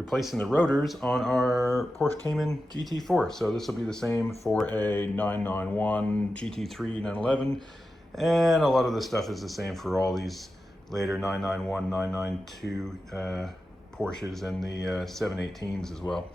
replacing the rotors on our Porsche Cayman GT4. So this will be the same for a 991, GT3, 911, and a lot of the stuff is the same for all these later 991, 992 Porsches and the 718s as well.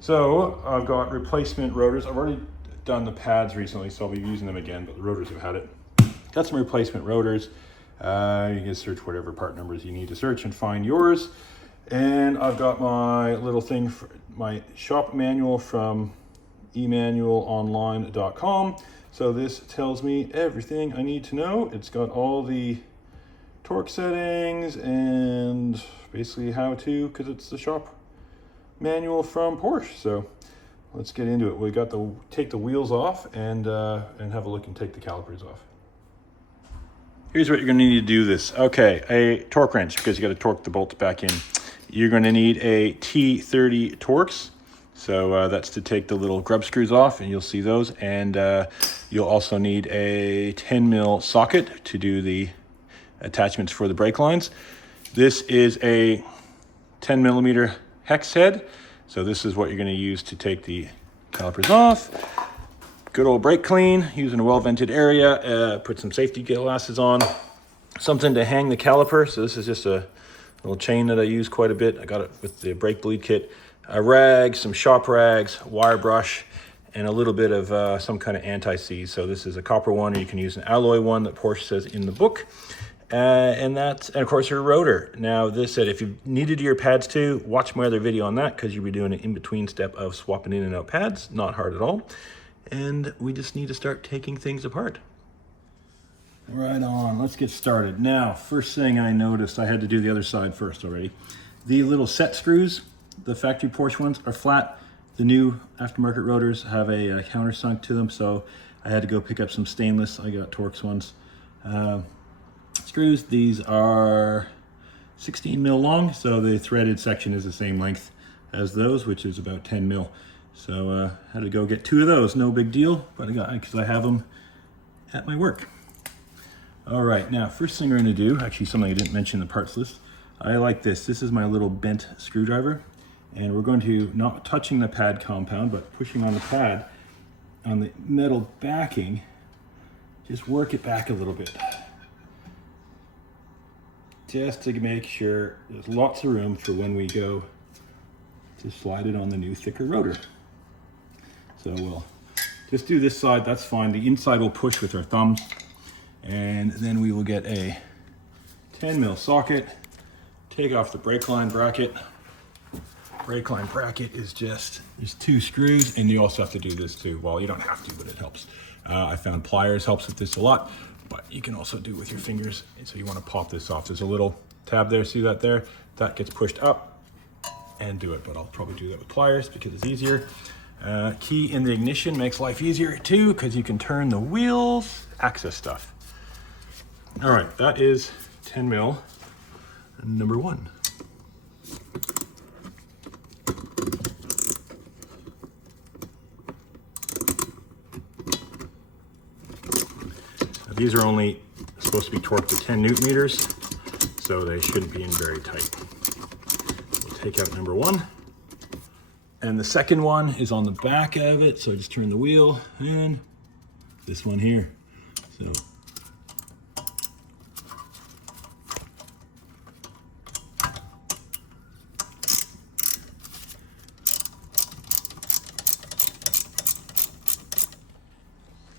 So I've got replacement rotors. I've already done the pads recently, so I'll be using them again, but the rotors have had it. Got some replacement rotors. You can search whatever part numbers you need to search and find yours. And I've got my little thing for my shop manual from emanualonline.com. So this tells me everything I need to know. It's got all the torque settings and basically how to, because it's the shop manual from Porsche. So let's get into it. We got to take the wheels off and have a look and take the calipers off. Here's what you're going to need to do this. Okay, a torque wrench, because you got to torque the bolts back in. You're going to need a T30 Torx. So that's to take the little grub screws off, and you'll see those. And you'll also need a 10 mil socket to do the attachments for the brake lines. This is a 10 millimeter hex head. So this is what you're going to use to take the calipers off. Good old brake clean, using a well-vented area. Put some safety glasses on. Something to hang the caliper. So this is just a little chain that I use quite a bit. I got it with the brake bleed kit. A rag, some shop rags, wire brush, and a little bit of some kind of anti-seize. So this is a copper one, or you can use an alloy one that Porsche says in the book. And of course your rotor. Now this said, if you need to do your pads too, watch my other video on that, because you'll be doing an in-between step of swapping in and out pads. Not hard at all. And we just need to start taking things apart. Right on, let's get started. Now, first thing I noticed, I had to do the other side first already. The little set screws, the factory Porsche ones, are flat. The new aftermarket rotors have a countersunk to them, so I had to go pick up some stainless. I got Torx ones. Screws, these are 16 mil long, so the threaded section is the same length as those, which is about 10 mil. So had to go get 2 of those, no big deal, but I got, because I have them at my work. All right, now first thing we're going to do, actually something I didn't mention in the parts list. I like this. This is my little bent screwdriver, and we're going to, not touching the pad compound, but pushing on the pad on the metal backing, just work it back a little bit. Just to make sure there's lots of room for when we go to slide it on the new thicker rotor. So we'll just do this side, that's fine. The inside will push with our thumbs, and then we will get a 10 mil socket, take off the brake line bracket. Brake line bracket is just, there's 2 screws, and you also have to do this too. Well, you don't have to, but it helps. I found pliers helps with this a lot, but you can also do it with your fingers. And so you want to pop this off. There's a little tab there, see that there? That gets pushed up and do it, but I'll probably do that with pliers because it's easier. Key in the ignition makes life easier too, because you can turn the wheels, access stuff. All right, that is 10 mil number 1. These are only supposed to be torqued to 10 newton meters, so they shouldn't be in very tight. We'll take out number 1. And the second one is on the back of it, so I just turn the wheel, and this one here. So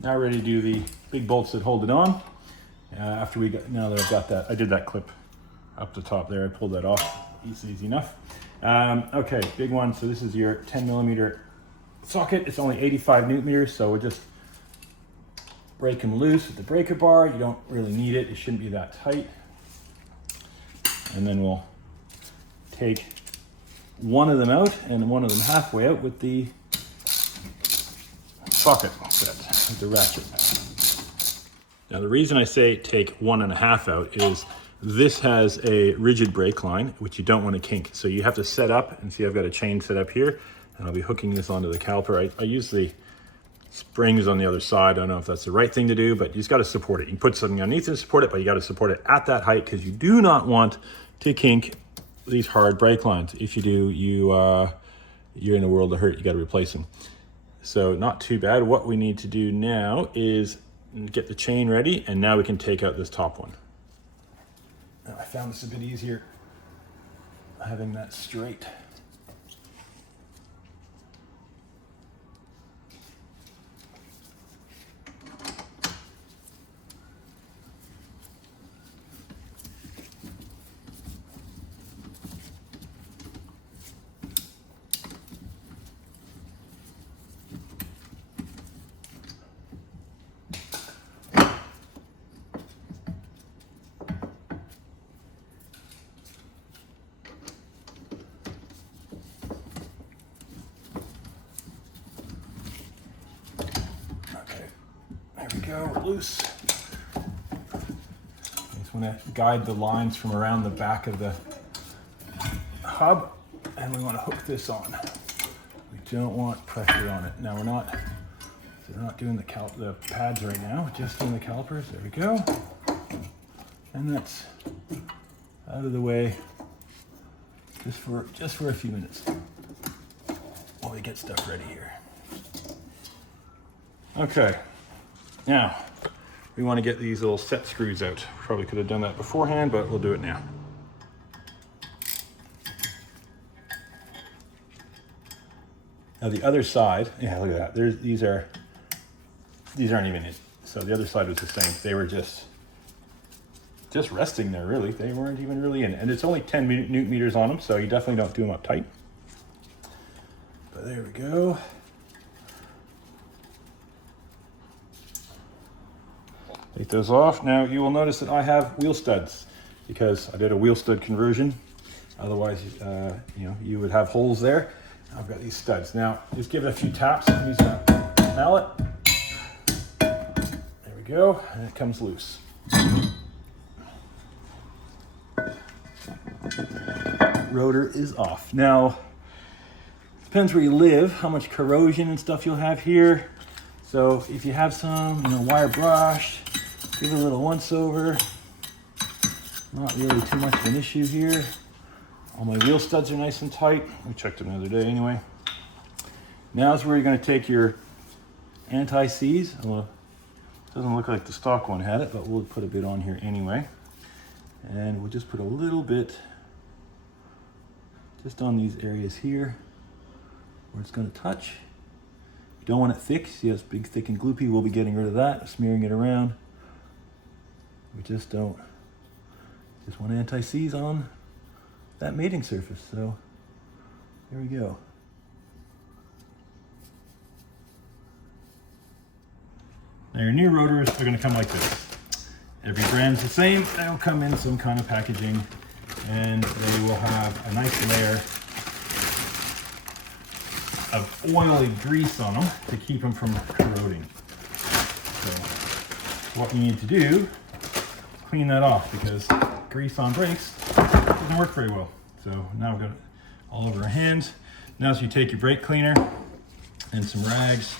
now ready to do the big bolts that hold it on. After we got, now that I've got that, I did that clip up the top there. I pulled that off, easy enough. Okay, big one. So this is your 10 millimeter socket. It's only 85 newton meters, so we'll just break them loose with the breaker bar. You don't really need it. It shouldn't be that tight. And then we'll take one of them out and one of them halfway out with the socket set, with the ratchet. Now the reason I say take 1.5 out is this has a rigid brake line, which you don't want to kink. So you have to set up, and see I've got a chain set up here, and I'll be hooking this onto the caliper. I use the springs on the other side. I don't know if that's the right thing to do, but you just got to support it. You can put something underneath to support it, but you got to support it at that height, because you do not want to kink these hard brake lines. If you do, you're in a world of hurt. You got to replace them. So not too bad. What we need to do now is get the chain ready, and now we can take out this top one. Now, I found this a bit easier having that straight. Go, we're loose. Just want to guide the lines from around the back of the hub, and we want to hook this on. We don't want pressure on it. Now we're not doing the pads right now, we're just doing the calipers. There we go. And that's out of the way just for a few minutes while we get stuff ready here. Okay. Now, we want to get these little set screws out. Probably could have done that beforehand, but we'll do it now. Now the other side, yeah, look at that. These aren't even in. So the other side was the same. They were just resting there, really. They weren't even really in. And it's only 10 newton meters on them, so you definitely don't do them up tight. But there we go. Take those off. Now you will notice that I have wheel studs because I did a wheel stud conversion. Otherwise, you would have holes there. I've got these studs. Now just give it a few taps. Use that mallet. There we go, and it comes loose. Rotor is off. Now, depends where you live, how much corrosion and stuff you'll have here. So if you have some, wire brush, give it a little once over. Not really too much of an issue here. All my wheel studs are nice and tight. We checked them the other day anyway. Now is where you're going to take your anti-seize. Well, it doesn't look like the stock one had it, but we'll put a bit on here anyway. And we'll just put a little bit just on these areas here where it's going to touch. You don't want it thick. See how it's big, thick, and gloopy? We'll be getting rid of that, smearing it around. We just want anti-seize on that mating surface. So there we go. Now your new rotors are going to come like this. Every brand's the same. They'll come in some kind of packaging, and they will have a nice layer of oily grease on them to keep them from corroding. So what you need to do, clean that off, because grease on brakes doesn't work very well. So now we've got it all over our hands. Now so you take your brake cleaner and some rags,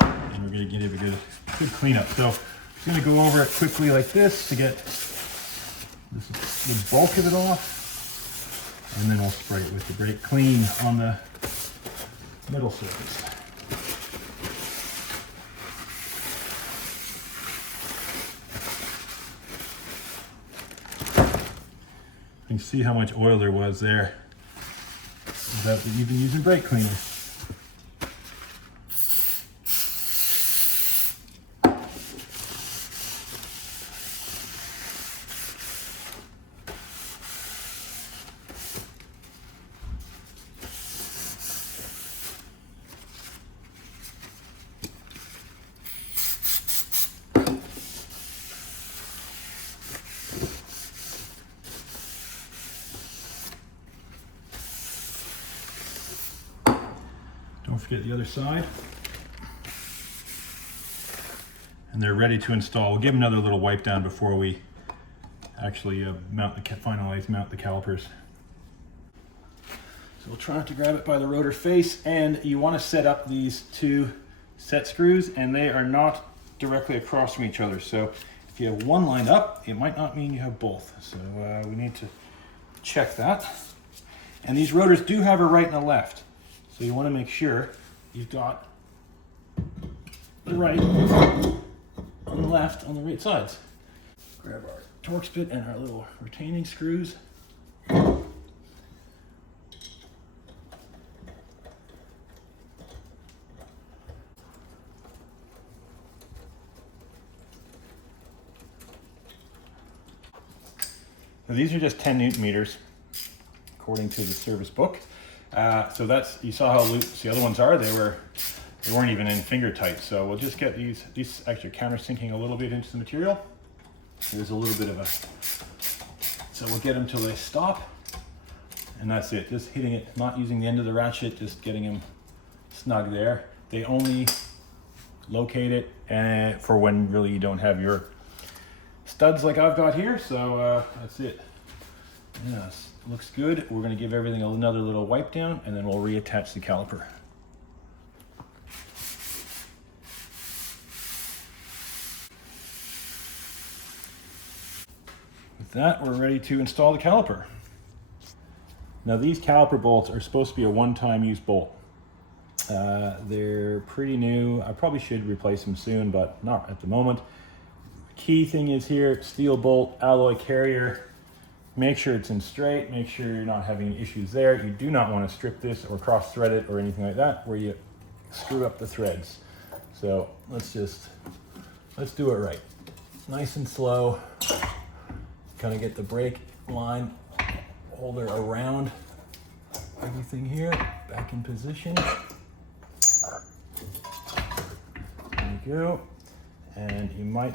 and we're going to give it a good cleanup. So I'm going to go over it quickly like this to get the bulk of it off, and then I'll spray it with the brake clean on the middle surface. You can see how much oil there was there without even using brake cleaner. Don't forget the other side. And they're ready to install. We'll give them another little wipe down before we actually mount the calipers. So we'll try not to grab it by the rotor face, and you want to set up these two set screws, and they are not directly across from each other. So if If you have one lined up, it might not mean you have both. So we need to check that. And these rotors do have a right and a left. So you want to make sure you've got the right and the left on the right sides. Grab our Torx bit and our little retaining screws. So these are just 10 Newton meters, according to the service book. So that's, you saw how loose the other ones are. They weren't even in finger tight. So we'll just get these actually countersinking a little bit into the material. There's a little bit of a, so we'll get them till they stop. And that's it, just hitting it, not using the end of the ratchet, just getting them snug there. They only locate it for when really you don't have your studs like I've got here, so that's it. Yes, looks good. We're going to give everything another little wipe down, and then we'll reattach the caliper. With that, we're ready to install the caliper. Now these caliper bolts are supposed to be a one-time use bolt. They're pretty new. I probably should replace them soon, but not at the moment. Key thing is here, steel bolt, alloy carrier. Make sure it's in straight, make sure you're not having issues there. You do not want to strip this or cross thread it or anything like that where you screw up the threads. So let's do it right. Nice and slow. Kind of get the brake line holder around everything here, back in position. There you go. And you might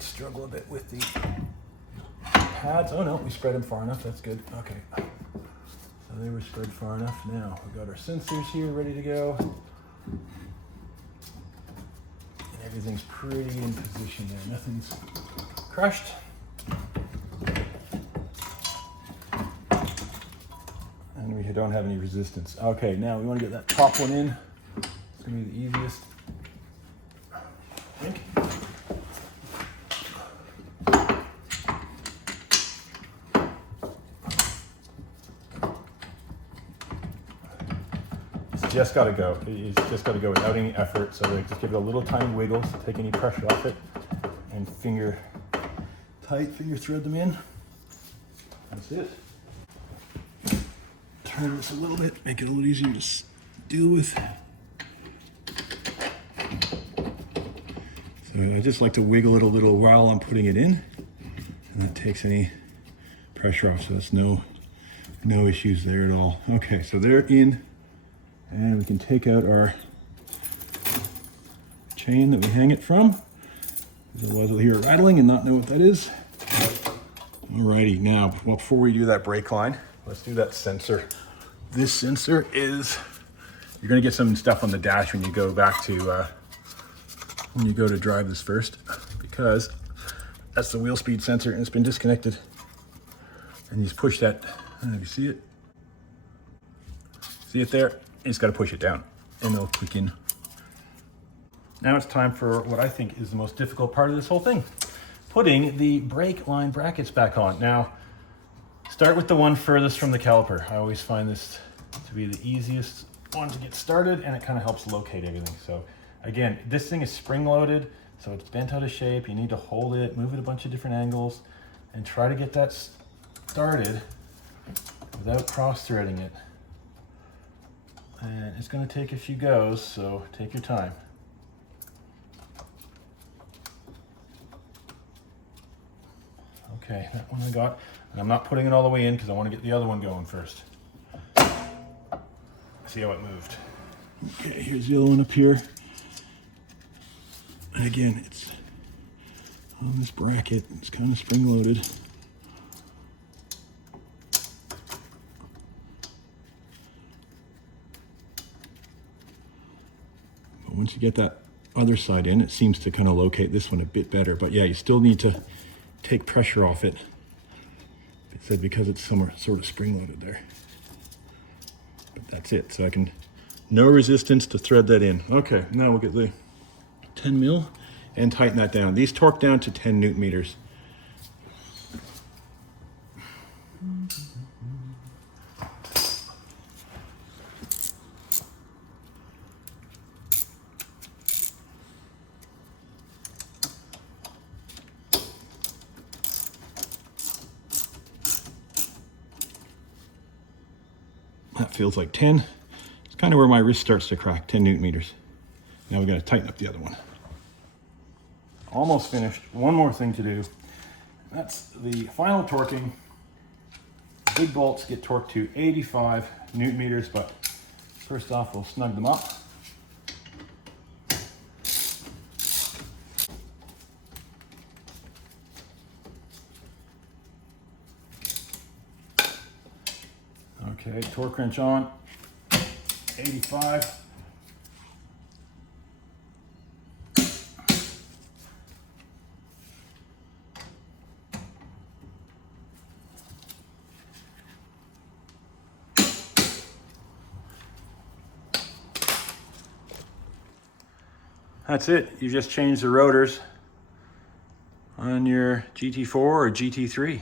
struggle a bit with the pads. Oh no, we spread them far enough, that's good. Okay, so they were spread far enough. Now we've got our sensors here ready to go. And everything's pretty in position there, nothing's crushed. And we don't have any resistance. Okay, now we want to get that top one in. It's gonna be the easiest. It's just got to go. It's just got to go without any effort. So just give it a little tiny wiggle to take any pressure off it, and finger thread them in. That's it. Turn this a little bit, make it a little easier to deal with. So I just like to wiggle it a little while I'm putting it in, and that takes any pressure off, so that's no issues there at all. Okay, so they're in, and we can take out our chain that we hang it from, otherwise we'll hear it rattling and not know what that is. Alrighty, now before we do that brake line, let's do that sensor. This sensor is, you're gonna get some stuff on the dash when you go back to when you go to drive this first, because that's the wheel speed sensor and it's been disconnected. And you just push that, you see it? See it there? You just gotta push it down and it'll click in. Now it's time for what I think is the most difficult part of this whole thing. Putting the brake line brackets back on. Now, start with the one furthest from the caliper. I always find this to be the easiest one to get started, and it kind of helps locate everything. So again, this thing is spring loaded, so it's bent out of shape. You need to hold it, move it a bunch of different angles, and try to get that started without cross threading it. And it's going to take a few goes, so take your time. Okay, that one I got, and I'm not putting it all the way in because I want to get the other one going first. See how it moved. Okay, here's the other one up here. And again, it's on this bracket. It's kind of spring loaded. But once you get that other side in, it seems to kind of locate this one a bit better. But yeah, you still need to take pressure off it. It said because it's somewhere sort of spring loaded there. But that's it. So I can, no resistance to thread that in. Okay, now we'll get the 10 mil and tighten that down. These torque down to 10 Newton meters. That feels like 10. It's kind of where my wrist starts to crack, 10 Newton meters. Now we got to tighten up the other one. Almost finished. One more thing to do. That's the final torquing. Big bolts get torqued to 85 Newton meters, but first off, we'll snug them up. Okay, torque wrench on, 85. That's it. You just changed the rotors on your GT4 or GT3.